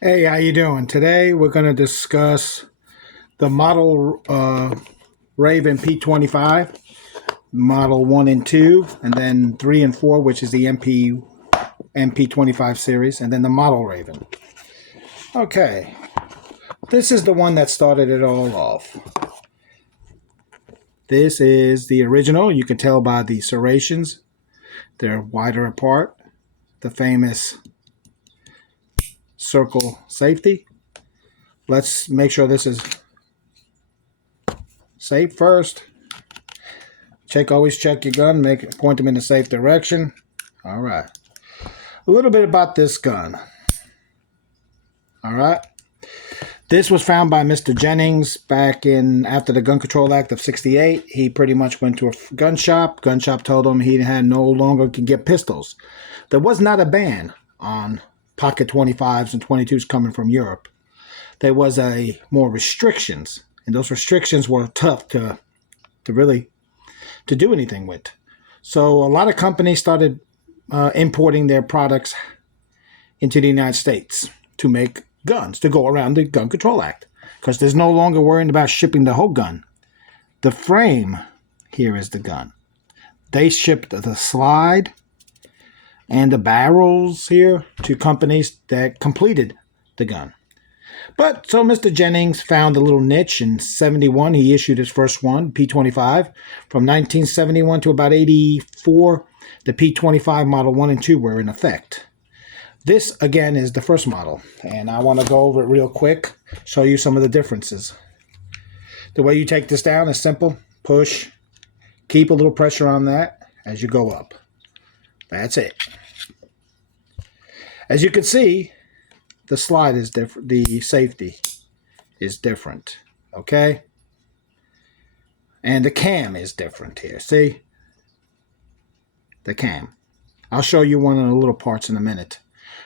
Hey, how you doing? Today we're going to discuss the model Raven P25, model 1 and 2, and then 3 and 4, which is the MP25 series, and then the model Raven. Okay, this is the one that started it all off. This is the original. You can tell by the serrations. They're wider apart. The famous circle safety. Let's make sure this is safe first. Always check your gun, point them in a safe direction. All right. A little bit about this gun. All right. This was found by Mr. Jennings back in after the Gun Control Act of '68. He pretty much went to a gun shop. Gun shop told him he had no longer could get pistols. There was not a ban on pocket 25s and 22s coming from Europe. There was a more restrictions, and those restrictions were tough to really to do anything with. So a lot of companies started importing their products into the United States to make guns to go around the Gun Control Act because there's no longer worrying about shipping the whole gun. The frame here is the gun. They shipped the slide and the barrels here to companies that completed the gun. But so Mr. Jennings found a little niche in '71. He issued his first one, P25. From 1971 to about '84, the P25 Model 1 and 2 were in effect. This, again, is the first model, and I want to go over it real quick, show you some of the differences. The way you take this down is simple. Push, keep a little pressure on that as you go up. That's it. As you can see, the slide is different. The safety is different. Okay? And the cam is different here. See? The cam. I'll show you one of the little parts in a minute.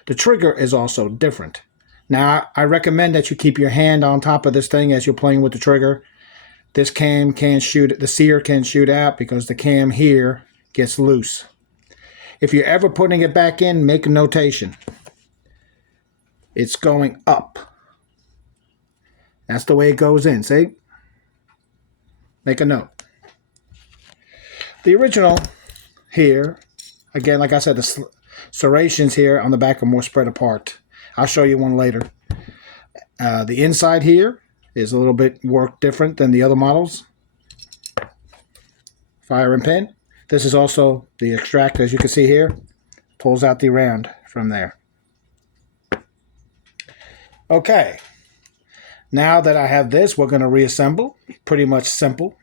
The trigger is also different. Now, I recommend that you keep your hand on top of this thing as you're playing with the trigger. This cam can shoot, the sear can shoot out because the cam here gets loose. If you're ever putting it back in, make a notation. It's going up. That's the way it goes in, see? Make a note. The original here, again, like I said, the serrations here on the back are more spread apart. I'll show you one later. The inside here is a little bit work different than the other models. Fire and pin. This is also the extract, as you can see here. Pulls out the round from there. Okay, now that I have this, we're going to reassemble. Pretty much simple.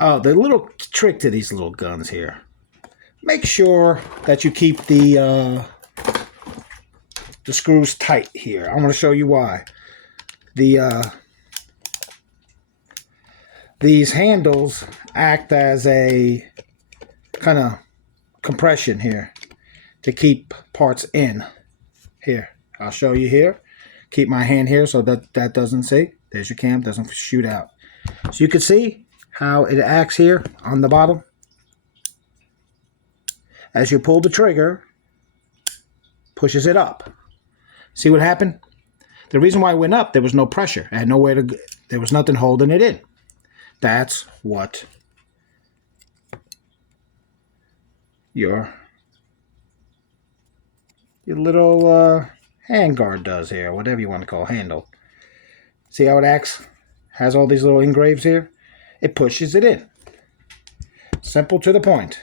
Oh, the little trick to these little guns here. Make sure that you keep the screws tight here. I'm going to show you why. These handles act as a kind of compression here to keep parts in here. I'll show you here. Keep my hand here so that doesn't see. There's your cam, doesn't shoot out. So you can see how it acts here on the bottom. As you pull the trigger, pushes it up. See what happened? The reason why it went up, there was no pressure. It had nowhere to, there was nothing holding it in. That's what your little handguard does here, whatever you want to call handle. See how it acts? Has all these little engraves here? It pushes it in. Simple to the point.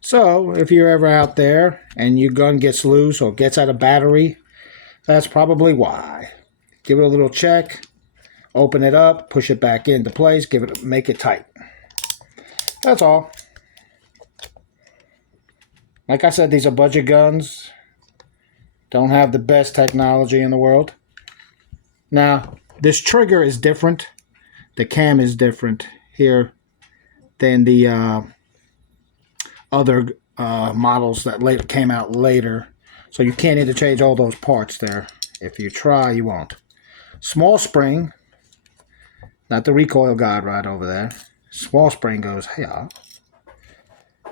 So, if you're ever out there and your gun gets loose or gets out of battery, that's probably why. Give it a little check, open it up, push it back into place, make it tight. That's all. Like I said, these are budget guns. Don't have the best technology in the world. Now, this trigger is different. The cam is different here than the other models that came out later. So you can't interchange all those parts there. If you try, you won't. Small spring, not the recoil guide right over there. Small spring goes here.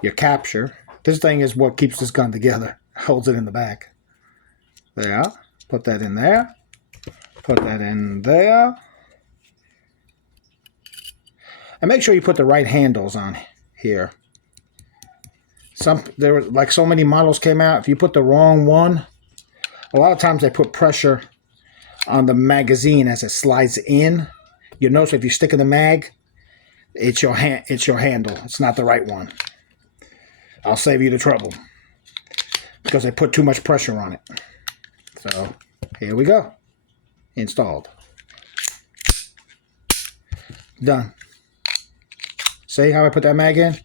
Your capture This thing is what keeps this gun together. Holds it in the back. There. Put that in there. Put that in there. And make sure you put the right handles on here. There were like so many models came out. If you put the wrong one, a lot of times they put pressure on the magazine as it slides in. You notice if you stick in the mag, it's your handle. It's not the right one. I'll save you the trouble because they put too much pressure on it. So here we go. Installed. Done. See how I put that mag in?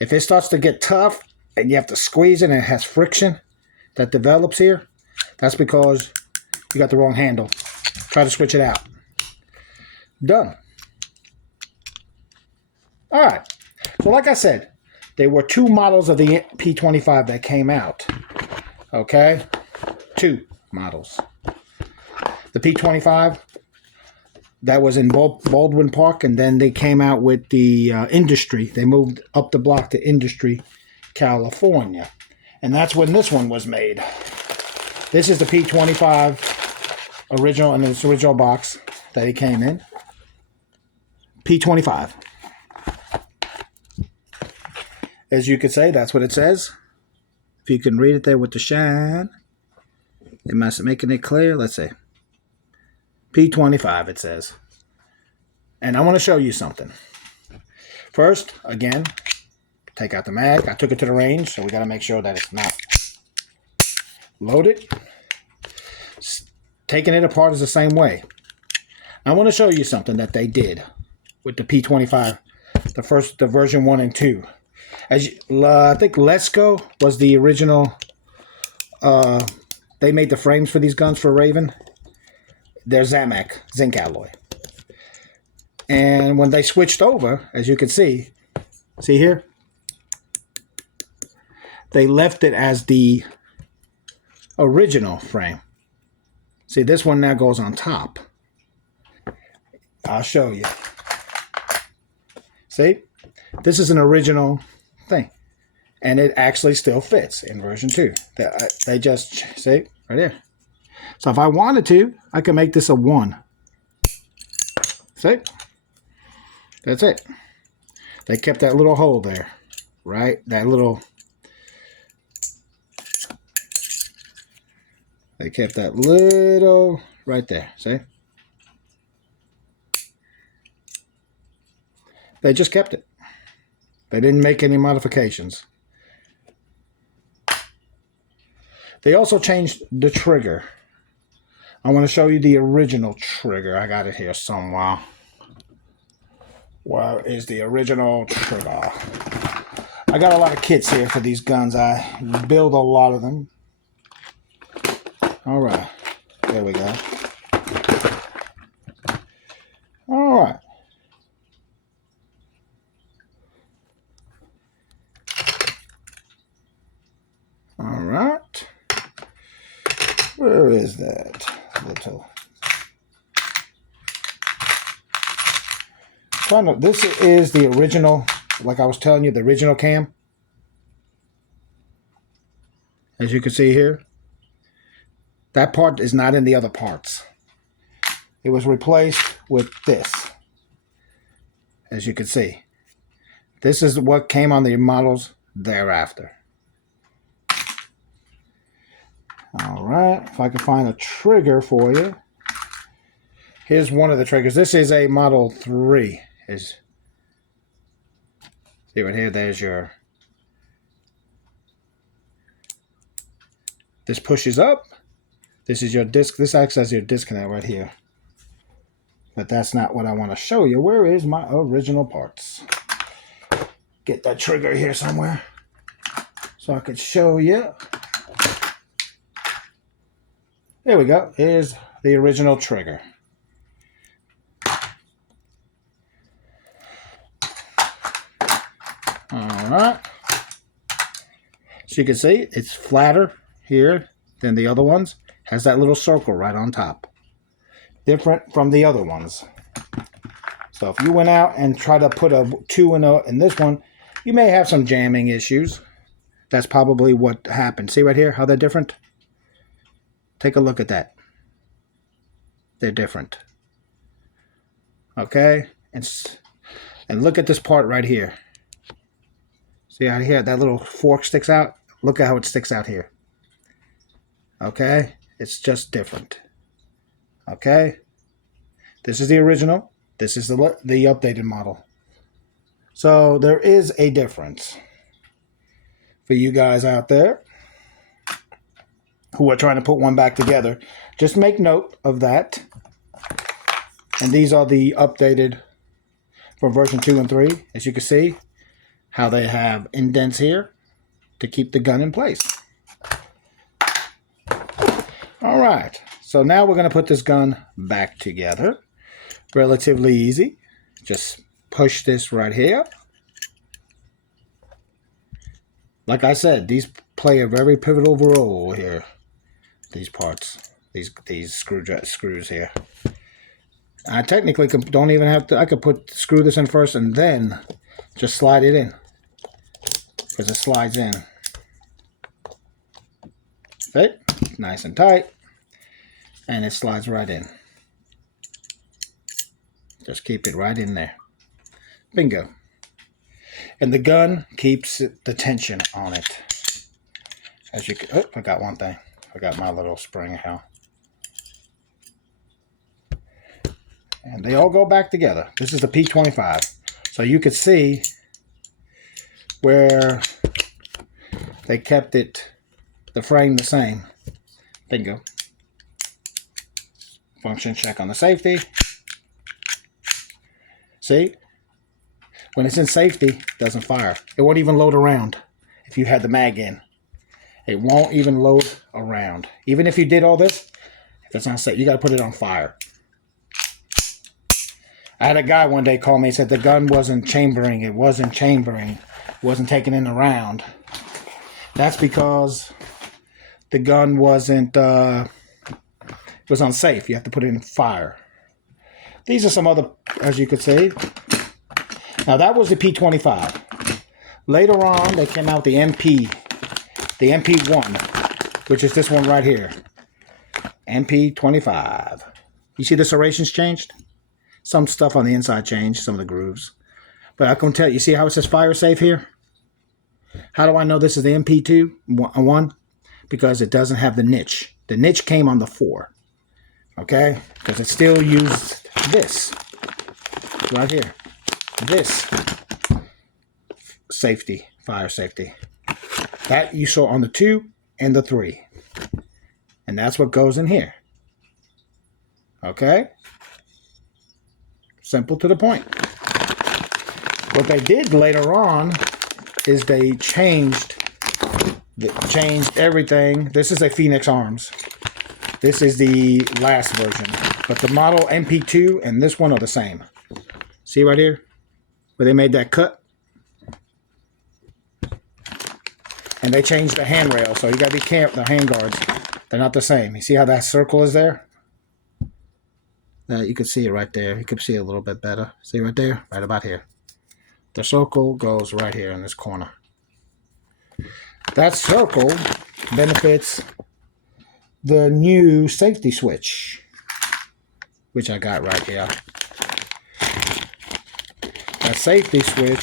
If it starts to get tough and you have to squeeze it and it has friction that develops here, that's because you got the wrong handle. Try to switch it out. Done. All right. So like I said, there were 2 models of the P25 that came out. Okay? 2 models. The P25 that was in Baldwin Park, and then they came out with the Industry. They moved up the block to Industry, California. And that's when this one was made. This is the P25 original, in its original box that it came in. P25. As you could say, that's what it says. If you can read it there with the shine. Am I making it clear? Let's see. P25 it says. And I want to show you something. First, again, take out the mag. I took it to the range, so we got to make sure that it's not loaded. Taking it apart is the same way. I want to show you something that they did with the P25, the version 1 and 2. I think Lesco was the original. They made the frames for these guns for Raven. They're Zamac, zinc alloy. And when they switched over, as you can see here, they left it as the original frame. See, this one now goes on top. I'll show you. See? This is an original thing. And it actually still fits in version 2. They just, see, right there. So if I wanted to, I could make this a 1. See? That's it. They kept that little hole there, right? That little... They kept that little right there, see? They just kept it. They didn't make any modifications. They also changed the trigger. I want to show you the original trigger. I got it here somewhere. Where is the original trigger? I got a lot of kits here for these guns. I build a lot of them. All right. There we go. All right. All right. Where is that little? This is the original, like I was telling you, the original cam. As you can see here, that part is not in the other parts. It was replaced with this. As you can see, this is what came on the models thereafter. All right, if I can find a trigger for you. Here's one of the triggers. This is a Model 3. See right here, there's your... This pushes up. This is your disc. This acts as your disconnect right here. But that's not what I want to show you. Where is my original parts? Get that trigger here somewhere so I could show you. There we go. Here's the original trigger. Alright. So you can see it's flatter here than the other ones. Has that little circle right on top. Different from the other ones. So if you went out and tried to put a 2 in this one, You may have some jamming issues. That's probably what happened. See right here how they're different? Take a look at that. They're different. Okay? And look at this part right here. See out here, that little fork sticks out? Look at how it sticks out here. Okay? It's just different. Okay? This is the original. This is the updated model. So there is a difference for you guys out there who are trying to put one back together. Just make note of that. And these are the updated from version 2 and 3. As you can see, how they have indents here to keep the gun in place. All right. So now we're going to put this gun back together. Relatively easy. Just push this right here. Like I said, these play a very pivotal role here. These parts, these screws here. I technically don't even have to. I could screw this in first and then just slide it in, because it slides in. Okay, nice and tight, and it slides right in. Just keep it right in there. Bingo. And the gun keeps the tension on it. As you can, oh, I got one thing. I got my little spring hell. And they all go back together. This is the P25. So you could see where they kept it, the frame the same. Bingo. Function check on the safety. See? When it's in safety, it doesn't fire. It won't even load around if you had the mag in. It won't even load around. Even if you did all this, if it's not safe, you got to put it on fire. I had a guy one day call me and said the gun wasn't chambering. It wasn't chambering. It wasn't taking in a round. That's because the gun wasn't, it was unsafe. You have to put it in fire. These are some other, as you could see. Now that was the P25. Later on, they came out with the MP1, which is this one right here. MP25. You see the serrations changed? Some stuff on the inside changed, some of the grooves. But I can tell you, see how it says fire safe here? How do I know this is the MP1? Because it doesn't have the niche. The niche came on the 4. Okay? Because it still used this. Right here. This. Safety. Fire safety. That you saw on the 2 and the 3. And that's what goes in here. Okay? Simple to the point. What they did later on is they changed everything. This is a Phoenix Arms. This is the last version. But the model MP2 and this one are the same. See right here? Where they made that cut? And they changed the handrail, so you gotta be careful. The handguards, they're not the same. You see how that circle is there? You can see it right there. You can see it a little bit better. See right there? Right about here. The circle goes right here in this corner. That circle benefits the new safety switch, which I got right here. That safety switch,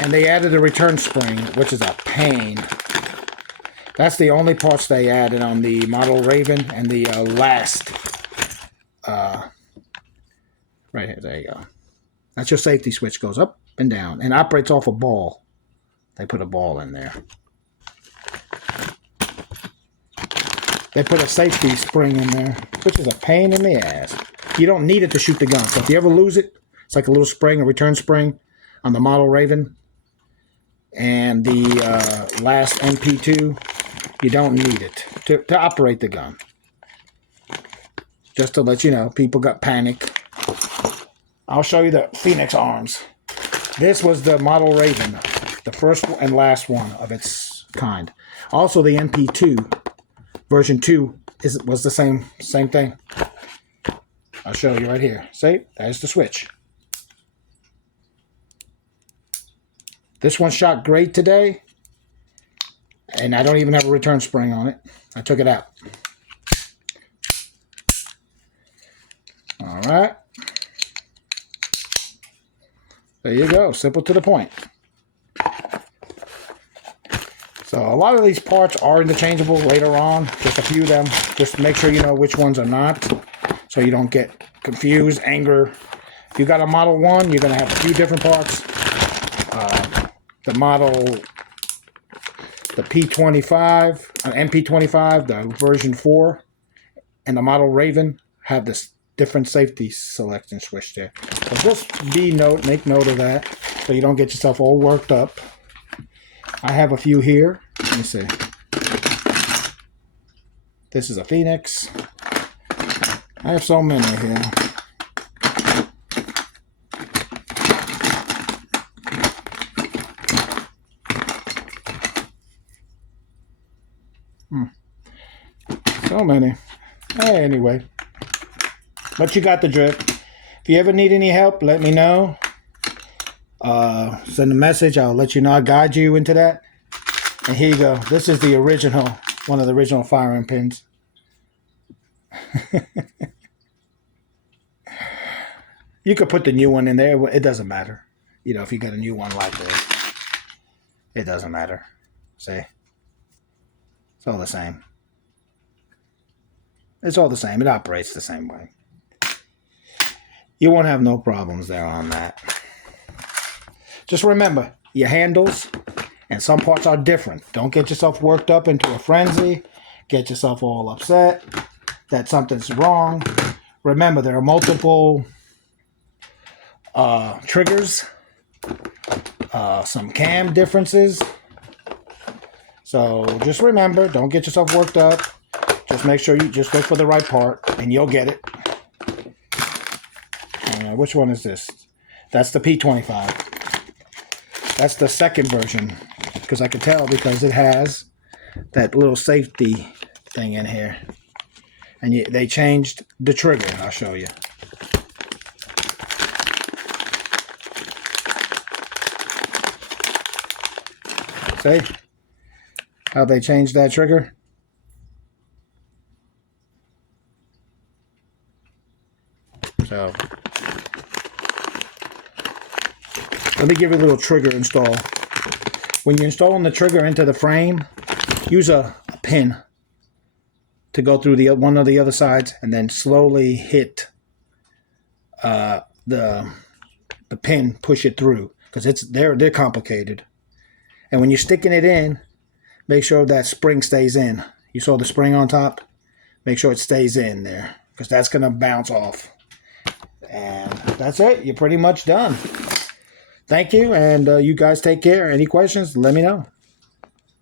and they added a return spring, which is a pain. That's the only parts they added on the Model Raven and the last. Right here, there you go. That's your safety switch, goes up and down and operates off a ball. They put a ball in there. They put a safety spring in there, which is a pain in the ass. You don't need it to shoot the gun. So if you ever lose it, it's like a little spring, a return spring on the Model Raven and the last MP2. You don't need it to operate the gun. Just to let you know, people got panicked. I'll show you the Phoenix Arms. This was the Model Raven, the first and last one of its kind. Also, the MP2 version 2 was the same thing. I'll show you right here. See, there's the switch. This one shot great today. And I don't even have a return spring on it. I took it out. All right. There you go. Simple to the point. So a lot of these parts are interchangeable later on. Just a few of them. Just make sure you know which ones are not, so you don't get confused, anger. If you got a Model 1, you're going to have a few different parts. The P25, MP25, the version 4, and the Model Raven have this different safety selection switch there. So just make note of that so you don't get yourself all worked up. I have a few here. Let me see. This is a Phoenix. I have so many here. So many. Anyway. But you got the drift. If you ever need any help, let me know. Send a message. I'll let you know. I'll guide you into that. And here you go. This is the original, one of the original firing pins. You could put the new one in there. It doesn't matter. You know, if you got a new one like this, it doesn't matter. See? It's all the same. It's all the same. It operates the same way. You won't have no problems there on that. Just remember, your handles and some parts are different. Don't get yourself worked up into a frenzy. Get yourself all upset that something's wrong. Remember, there are multiple triggers, some cam differences. So just remember, don't get yourself worked up. Just make sure you just look for the right part, and you'll get it. Which one is this? That's the P25. That's the second version, because I can tell because it has that little safety thing in here. And they changed the trigger. I'll show you. See how they changed that trigger? So let me give you a little trigger install. When you're installing the trigger into the frame, use a pin to go through one of the other sides, and then slowly hit the pin, push it through, because they're complicated. And when you're sticking it in, make sure that spring stays in. You saw the spring on top? Make sure it stays in there, because that's going to bounce off. And that's it. You're pretty much done. Thank you, and you guys take care. Any questions, let me know.